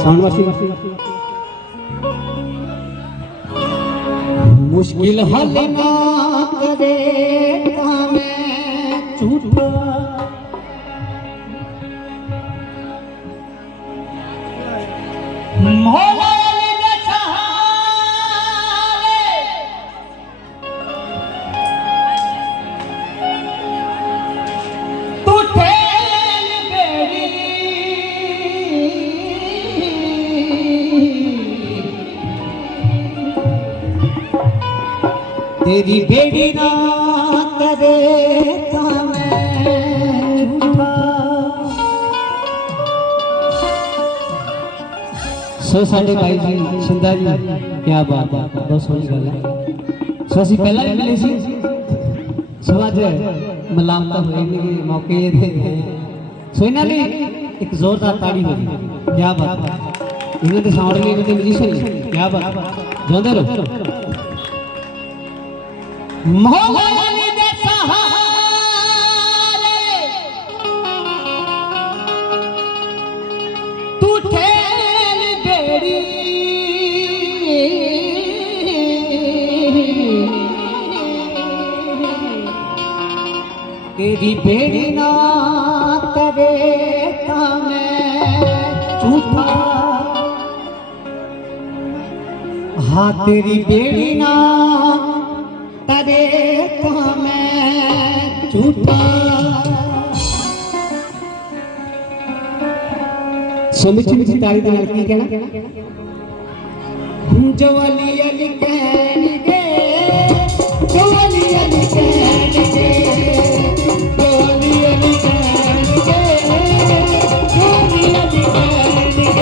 Sound machine मुश्किल हल ना करे मैं झूठा मौला तेरी बेड़ी ना करे तो मैं झूठा। सो साढ़े भाई जी शिंदा जी क्या बात है, बहुत सोहनी गल है। सो असीं पहला भी मिले सी, सो अज मलामता होए मौके दे सो इन्हां लई एक जोरदार ताड़ी हो जी। क्या बात है, इन्हां दे साउंड लई इन्हां दे म्यूजिशियन क्या बात है, जोंदे रहो। मौला अली दे सहारे तू ठेल बेड़ी तेरी बेड़ी ना करे ता मैं झूठा। हाँ तेरी बेड़ी ना करे तो मैं झूठा। सो मिठी मिठी ताड़ी दे नाल की कहना जो अली अली कहनी गे, जो अली अली कहनी गे, जो अली अली कहनी गे, जो अली अली कहनी गे।